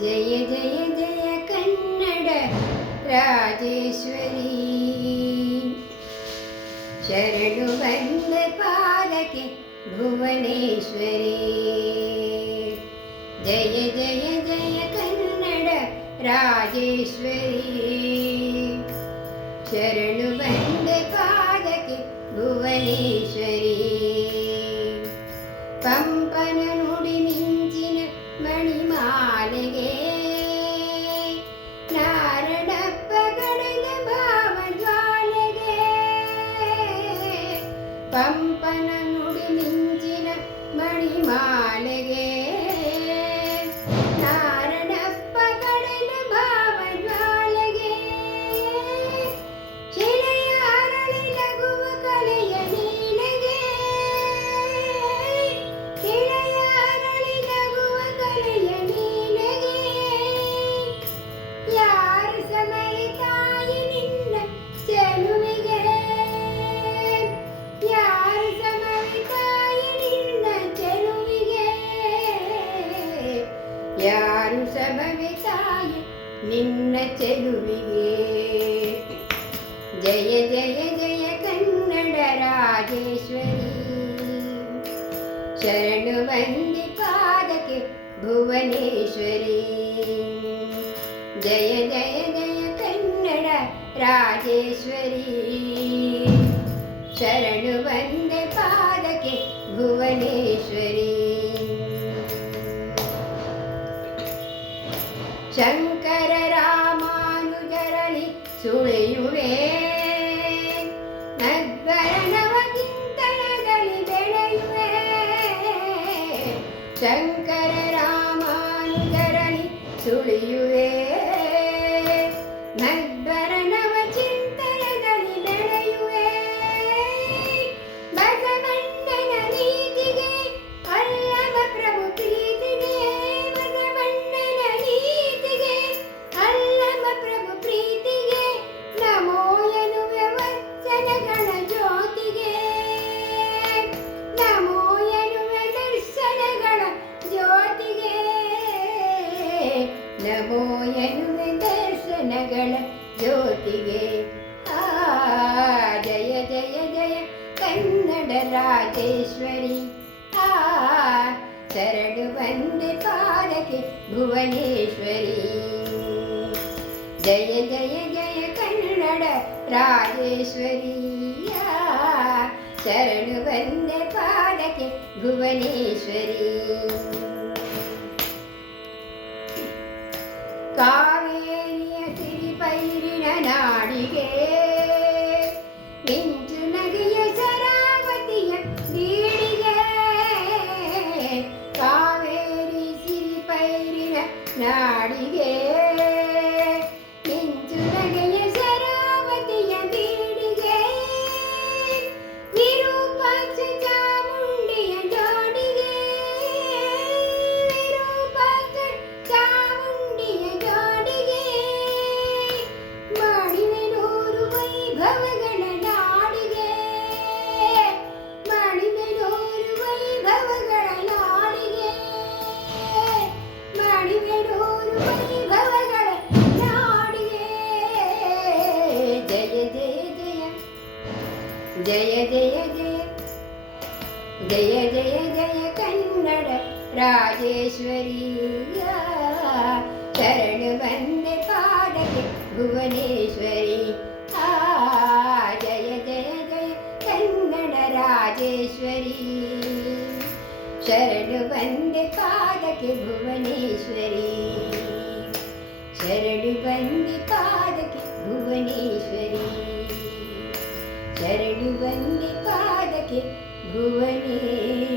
ജയ ജയ ജയ കന്നഡ രാജേശ്വരി. ശരണു വന്ദ പാലകി ഭുവനേശ്വരി. ജയ ജയ ജയ കന്നഡ രാജേശ്വരി. ശരണു വന്ദ പാലകി ഭുവനേശ്വരി. പമ്പന നുടി ಮಣಿಮಾಲೆಗೆ ನಾರಣಪ್ಪ ಕಡೆದ ಭಾವಜ್ವಾಲೆಗೆ. ಪಂಪನ ನುಡಿ ಮಿಂಚಿನ ಮಣಿಮಾಲೆಗೆ ಯಾರು ಸಮಯ ತಾಯಿ ನಿನ್ನ ಚೆಲುವಿಗೆ ಜಯ ಜಯ ಜಯ ಕನ್ನಡ ರಾಜೇಶ್ವರಿ ಶರಣು ವಂದಿ ಪಾದಕ್ಕೆ ಭುವನೇಶ್ವರಿ ಜಯ ಜಯ ಜಯ ಕನ್ನಡ ರಾಜೇಶ್ವರಿ ಶರಣು ವಂದೆ ಪಾದಕ್ಕೆ ಭುವನೇಶ್ವರಿ ಶಂಕರ ರಾಮಾನುಜರಲಿ ಸುಳಿಯುವೆ. ನದ್ವರನವ ಚಿಂತನದಲ್ಲಿ ಬೆಳೆಯುವೆ. ಶಂಕರ ರಾಮಾನುಜರಲಿ ಸುಳಿಯುವೆ. ನದ್ವರನವ ज्योतिगे नमोय दर्शनगण ज्योतिग नमोयु दर्शनगण ಜಯ आ जय जय जय कन्नडराजेश्वरि आरडु वन्दे पालके भुवनेश्वरि രാജേശ്വരിയ ശരണുവന്റെ പാതയ്ക്ക് ഭുവനേശ്വരി കാവേരിയ തിരിപൈരിണ നാടികേ जय जय जय कन्नड राजेश्वरी शरण वन्दे पादके भुवनेश्वरी जय जय जय कन्नड राजेश्वरी शरण वन्दे पादके भुवनेश्वरी शरण वन्दे पादके भुवनेश्वरी शरण वन्दे पादके 不为你。